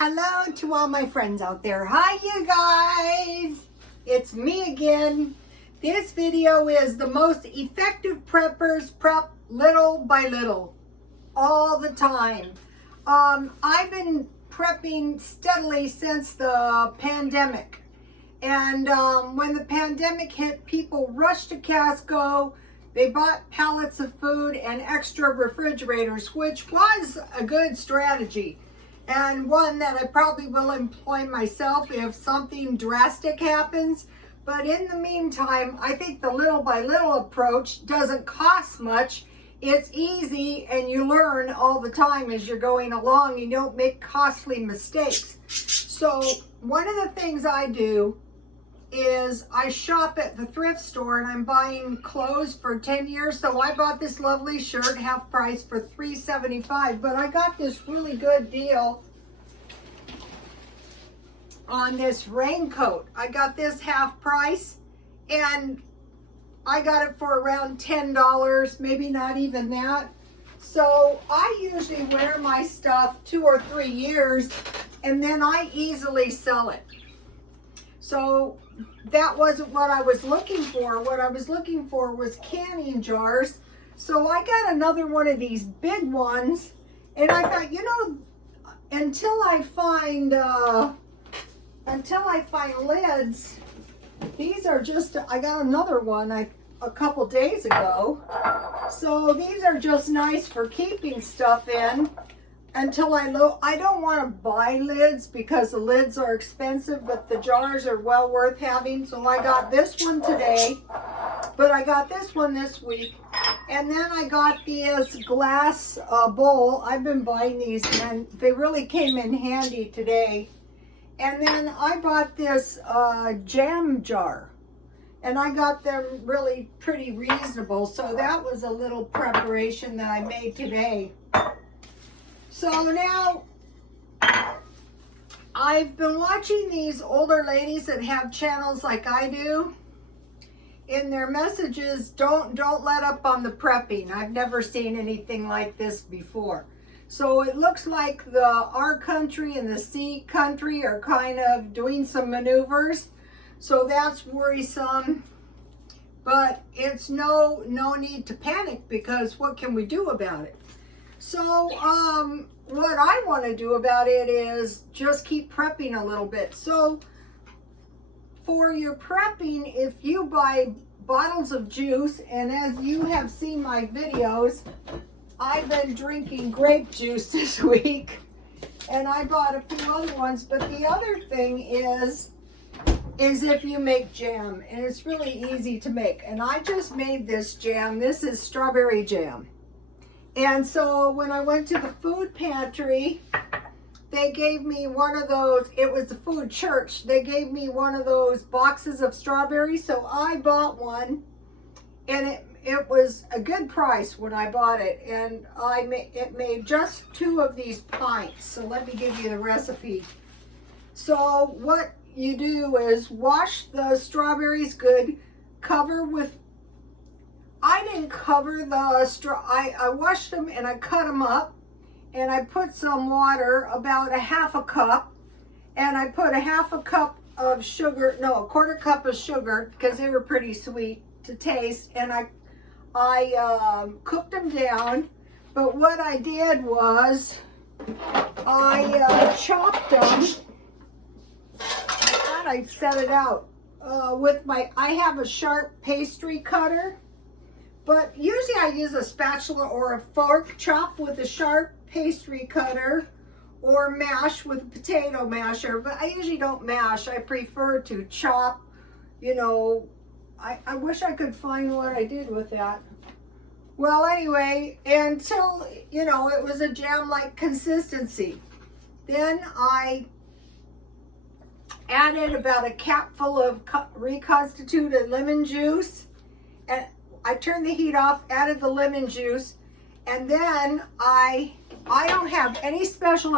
Hello to all my friends out there. Hi you guys, it's me again. This video is the most effective preppers prep little by little, all the time. I've been prepping steadily since the pandemic. And when the pandemic hit, people rushed to Costco. They bought pallets of food and extra refrigerators, which was a good strategy. And one that I probably will employ myself if something drastic happens. But in the meantime, I think the little by little approach doesn't cost much. It's easy and you learn all the time as you're going along. You don't make costly mistakes. So one of the things I do is I shop at the thrift store and I'm buying clothes for 10 years. So I bought this lovely shirt, half price, for $3.75, but I got this really good deal on this raincoat. I got this half price and I got it for around $10, maybe not even that. So I usually wear my stuff 2 or 3 years and then I easily sell it. So that wasn't what I was looking for. What I was looking for was canning jars. So I got another one of these big ones, and I thought, you know, until I find lids, these are just, I got another one a couple days ago. So these are just nice for keeping stuff in. Until I don't want to buy lids because the lids are expensive, but the jars are well worth having. So I got this one today, but I got this one this week. And then I got this glass bowl. I've been buying these and they really came in handy today. And then I bought this jam jar and I got them really pretty reasonable. So that was a little preparation that I made today. So now, I've been watching these older ladies that have channels like I do. In their messages, don't let up on the prepping. I've never seen anything like this before. So it looks like our country and the C country are kind of doing some maneuvers. So that's worrisome. But it's no need to panic because what can we do about it? So what I want to do about it is just keep prepping a little bit. So for your prepping, if you buy bottles of juice, and as you have seen my videos, I've been drinking grape juice this week, and I bought a few other ones. But the other thing is if you make jam, and it's really easy to make. And I just made this jam. This is strawberry jam. And so when I went to the food pantry, they gave me one of those, it was the food church, they gave me one of those boxes of strawberries. So I bought one, and it was a good price when I bought it. And it made just 2 of these pints. So let me give you the recipe. So what you do is wash the strawberries good, cover with, I didn't cover the straw. I washed them and I cut them up, and I put some water, about a half a cup, and I put a half a cup of sugar, no, a quarter cup of sugar, because they were pretty sweet to taste, and I cooked them down. But what I did was I chopped them. I thought I'd set it out with I have a sharp pastry cutter. But usually I use a spatula or a fork, chop with a sharp pastry cutter, or mash with a potato masher. But I usually don't mash. I prefer to chop, you know. I wish I could find what I did with that. Well, anyway, until, you know, it was a jam-like consistency. Then I added about a capful of reconstituted lemon juice, and I turned the heat off, added the lemon juice, and then I don't have any special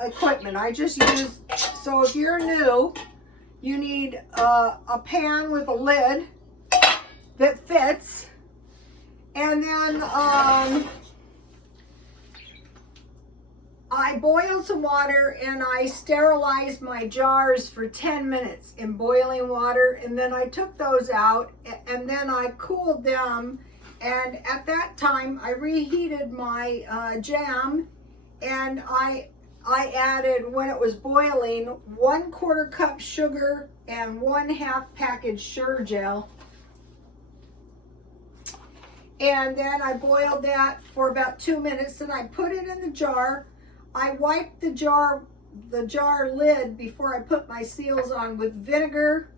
equipment. I just use, so if you're new, you need a pan with a lid that fits, and then I boiled some water and I sterilized my jars for 10 minutes in boiling water, and then I took those out and then I cooled them, and at that time I reheated my jam, and I added, when it was boiling, 1/4 cup sugar and 1/2 package Sure Gel. And then I boiled that for about 2 minutes, and I put it in the jar. I wiped the jar lid before I put my seals on with vinegar.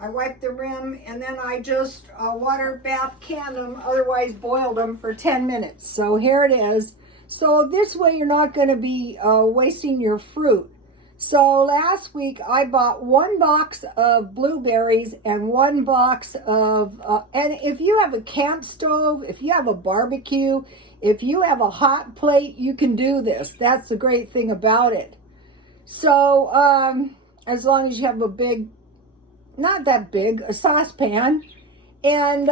I wiped the rim, and then I just water bath canned them, otherwise boiled them for 10 minutes. So here it is. So this way you're not going to be wasting your fruit. So last week I bought 1 box of blueberries and 1 box of, and if you have a camp stove, if you have a barbecue, if you have a hot plate, you can do this. That's the great thing about it. So as long as you have a big, not that big, a saucepan, and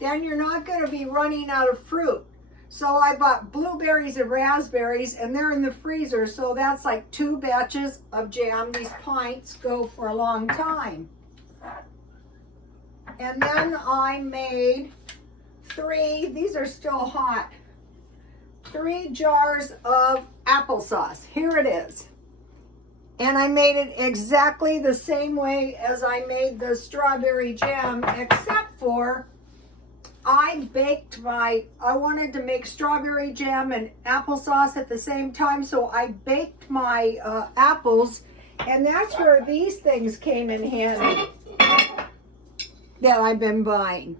then you're not going to be running out of fruit. So I bought blueberries and raspberries, and they're in the freezer, so that's like 2 batches of jam. These pints go for a long time. And then I made 3, these are still hot, 3 jars of applesauce. Here it is. And I made it exactly the same way as I made the strawberry jam, except for I wanted to make strawberry jam and applesauce at the same time, so I baked my apples, and that's where these things came in handy that I've been buying.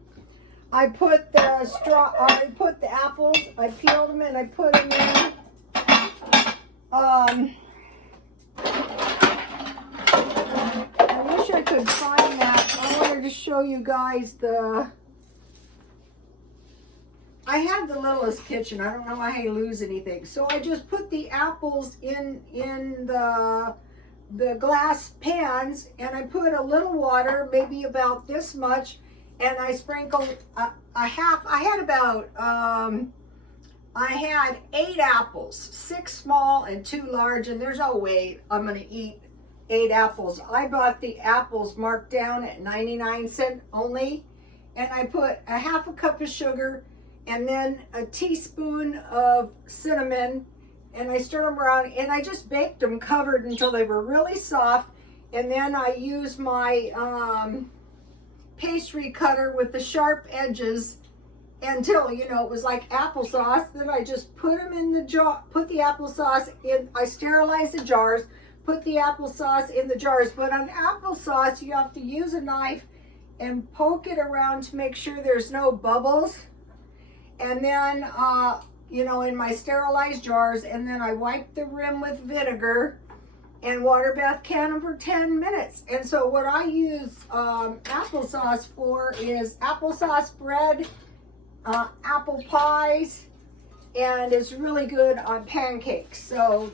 I put the apples, I peeled them and I put them in. I wish I could find that. I wanted to show you guys I had the littlest kitchen. I don't know how you lose anything. So I just put the apples in the glass pans, and I put a little water, maybe about this much, and I sprinkled a half. I had 8 apples, 6 small and 2 large, and there's no way I'm going to eat 8 apples. I bought the apples marked down at 99 cents only, and I put a 1/2 cup of sugar, and then a teaspoon of cinnamon, and I stirred them around, and I just baked them covered until they were really soft. And then I used my pastry cutter with the sharp edges until, it was like applesauce. Then I just put them in the jar, put the applesauce in, I sterilized the jars, put the applesauce in the jars. But on applesauce, you have to use a knife and poke it around to make sure there's no bubbles. And then, in my sterilized jars, and then I wiped the rim with vinegar and water bath can them for 10 minutes. And so what I use applesauce for is applesauce bread, apple pies, and it's really good on pancakes. So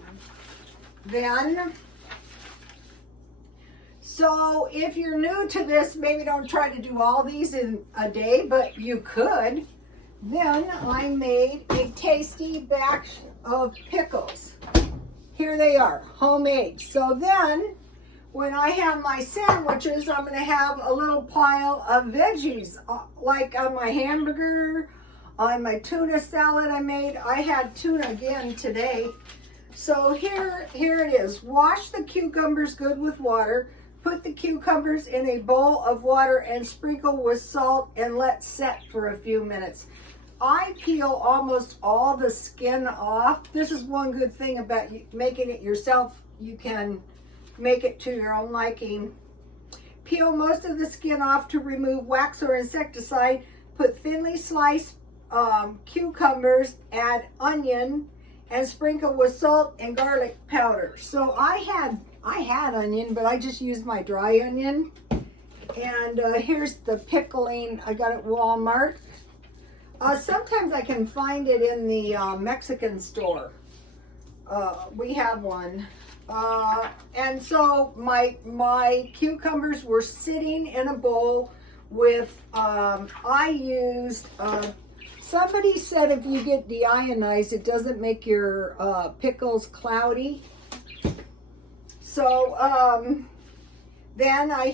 if you're new to this, maybe don't try to do all these in a day, but you could. Then I made a tasty batch of pickles. Here they are, homemade. So then, when I have my sandwiches, I'm going to have a little pile of veggies, like on my hamburger, on my tuna salad I made. I had tuna again today. So here it is. Wash the cucumbers good with water. Put the cucumbers in a bowl of water and sprinkle with salt and let set for a few minutes. I peel almost all the skin off. This is one good thing about making it yourself. You can make it to your own liking. Peel most of the skin off to remove wax or insecticide. Put thinly sliced cucumbers, add onion, and sprinkle with salt and garlic powder. So I had onion, but I just used my dry onion. And here's the pickling. I got it at Walmart. Sometimes I can find it in the Mexican store. We have one. And so my cucumbers were sitting in a bowl with, I used Somebody said if you get deionized, it doesn't make your pickles cloudy. So then I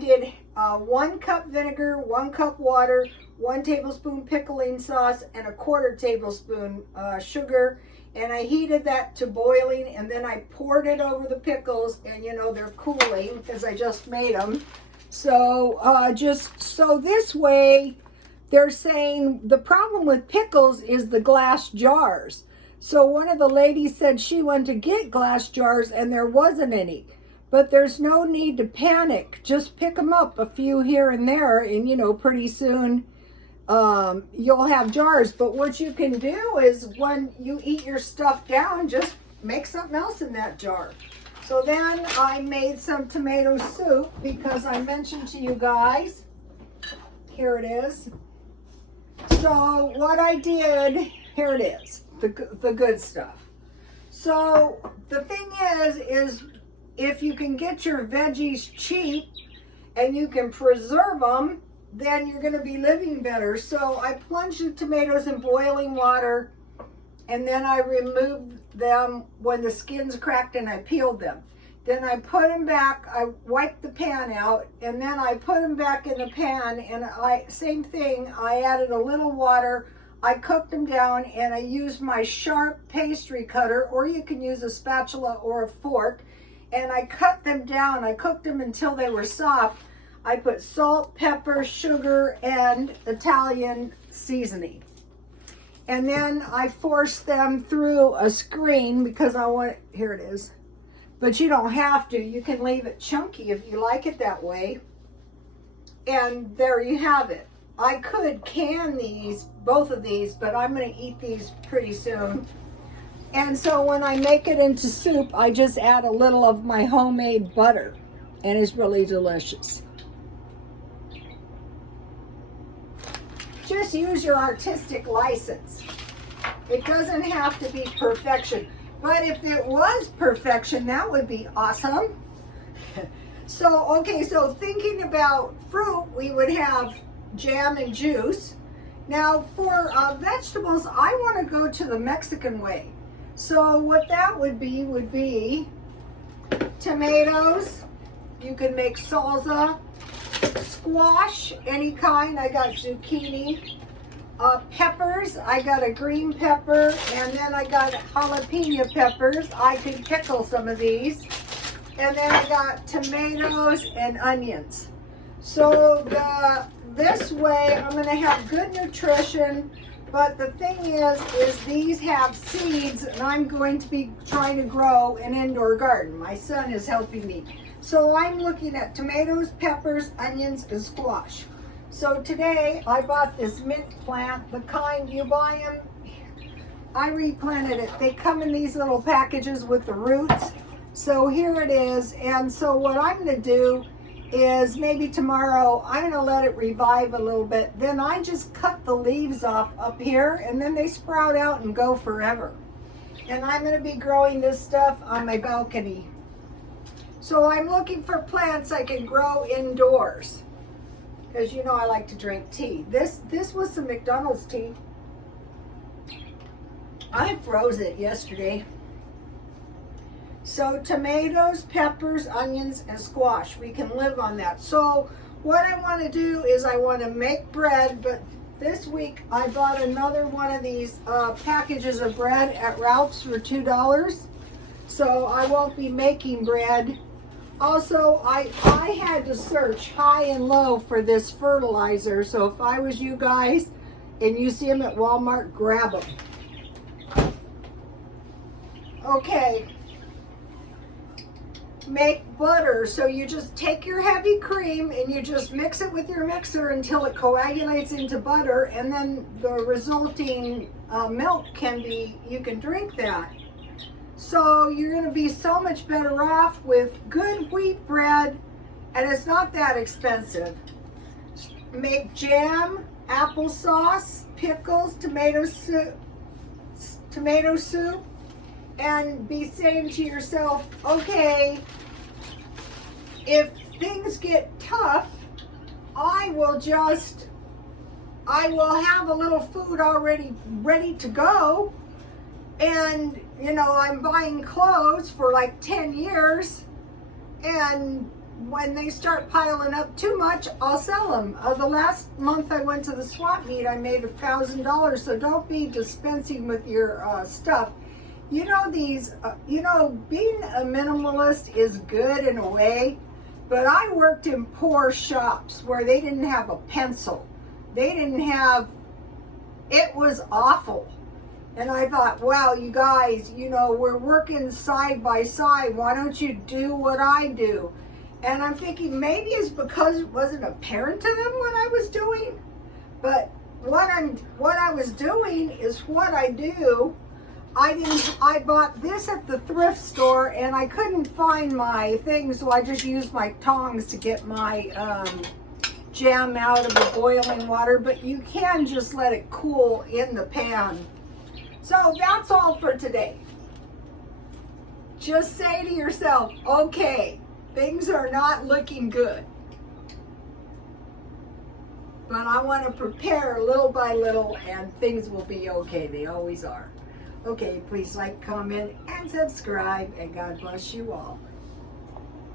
did 1 cup vinegar, 1 cup water, 1 tablespoon pickling sauce, and a 1/4 tablespoon sugar. And I heated that to boiling, and then I poured it over the pickles, and you know, they're cooling because I just made them. So so this way, they're saying the problem with pickles is the glass jars. So one of the ladies said she went to get glass jars and there wasn't any. But there's no need to panic. Just pick them up, a few here and there, and you know, pretty soon you'll have jars. But what you can do is when you eat your stuff down, just make something else in that jar. So then I made some tomato soup because I mentioned to you guys, here it is. So what I did, here it is, the good stuff. So the thing is if you can get your veggies cheap and you can preserve them, then you're going to be living better. So I plunged the tomatoes in boiling water, and then I removed them when the skin's cracked and I peeled them. Then I put them back, I wiped the pan out, and then I put them back in the pan, and same thing, I added a little water, I cooked them down, and I used my sharp pastry cutter, or you can use a spatula or a fork, and I cut them down. I cooked them until they were soft. I put salt, pepper, sugar, and Italian seasoning. And then I forced them through a screen because I want, here it is. But you don't have to. You can leave it chunky if you like it that way. And there you have it. I could can these, both of these, but I'm going to eat these pretty soon. And so when I make it into soup, I just add a little of my homemade butter, and it's really delicious. Just use your artistic license. It doesn't have to be perfection. But if it was perfection, that would be awesome. So, okay, so thinking about fruit, we would have jam and juice. Now for vegetables, I want to go to the Mexican way. So what that would be tomatoes. You can make salsa, squash, any kind. I got zucchini. Peppers, I got a green pepper, and then I got jalapeno peppers. I can pickle some of these. And then I got tomatoes and onions. So this way I'm going to have good nutrition, but the thing is these have seeds, and I'm going to be trying to grow an indoor garden. My son is helping me. So I'm looking at tomatoes, peppers, onions, and squash. So today I bought this mint plant, the kind you buy them. I replanted it. They come in these little packages with the roots. So here it is. And so what I'm going to do is maybe tomorrow I'm going to let it revive a little bit. Then I just cut the leaves off up here, and then they sprout out and go forever. And I'm going to be growing this stuff on my balcony. So I'm looking for plants I can grow indoors, because you know I like to drink tea. This was some McDonald's tea. I froze it yesterday. So tomatoes, peppers, onions, and squash. We can live on that. So what I want to do is I want to make bread, but this week I bought another one of these packages of bread at Ralph's for $2. So I won't be making bread. Also, I had to search high and low for this fertilizer. So if I was you guys and you see them at Walmart, grab them. Okay. Make butter. So you just take your heavy cream and you just mix it with your mixer until it coagulates into butter, and then the resulting milk you can drink that. So you're going to be so much better off with good wheat bread, and it's not that expensive. Make jam, applesauce, pickles, tomato soup, and be saying to yourself, okay, if things get tough, I will just I will have a little food already ready to go. And, you know, I'm buying clothes for like 10 years. And when they start piling up too much, I'll sell them. The last month I went to the swap meet, I made $1,000. So don't be dispensing with your stuff. You know, being a minimalist is good in a way, but I worked in poor shops where they didn't have a pencil. They didn't have, it was awful. And I thought, wow, you guys, you know, we're working side by side. Why don't you do what I do? And I'm thinking maybe it's because it wasn't apparent to them what I was doing. But what I was doing is what I do. I bought this at the thrift store and I couldn't find my thing, so I just used my tongs to get my jam out of the boiling water, but you can just let it cool in the pan. So that's all for today. Just say to yourself, okay, things are not looking good, but I want to prepare little by little and things will be okay. They always are. Okay, please like, comment, and subscribe, and God bless you all.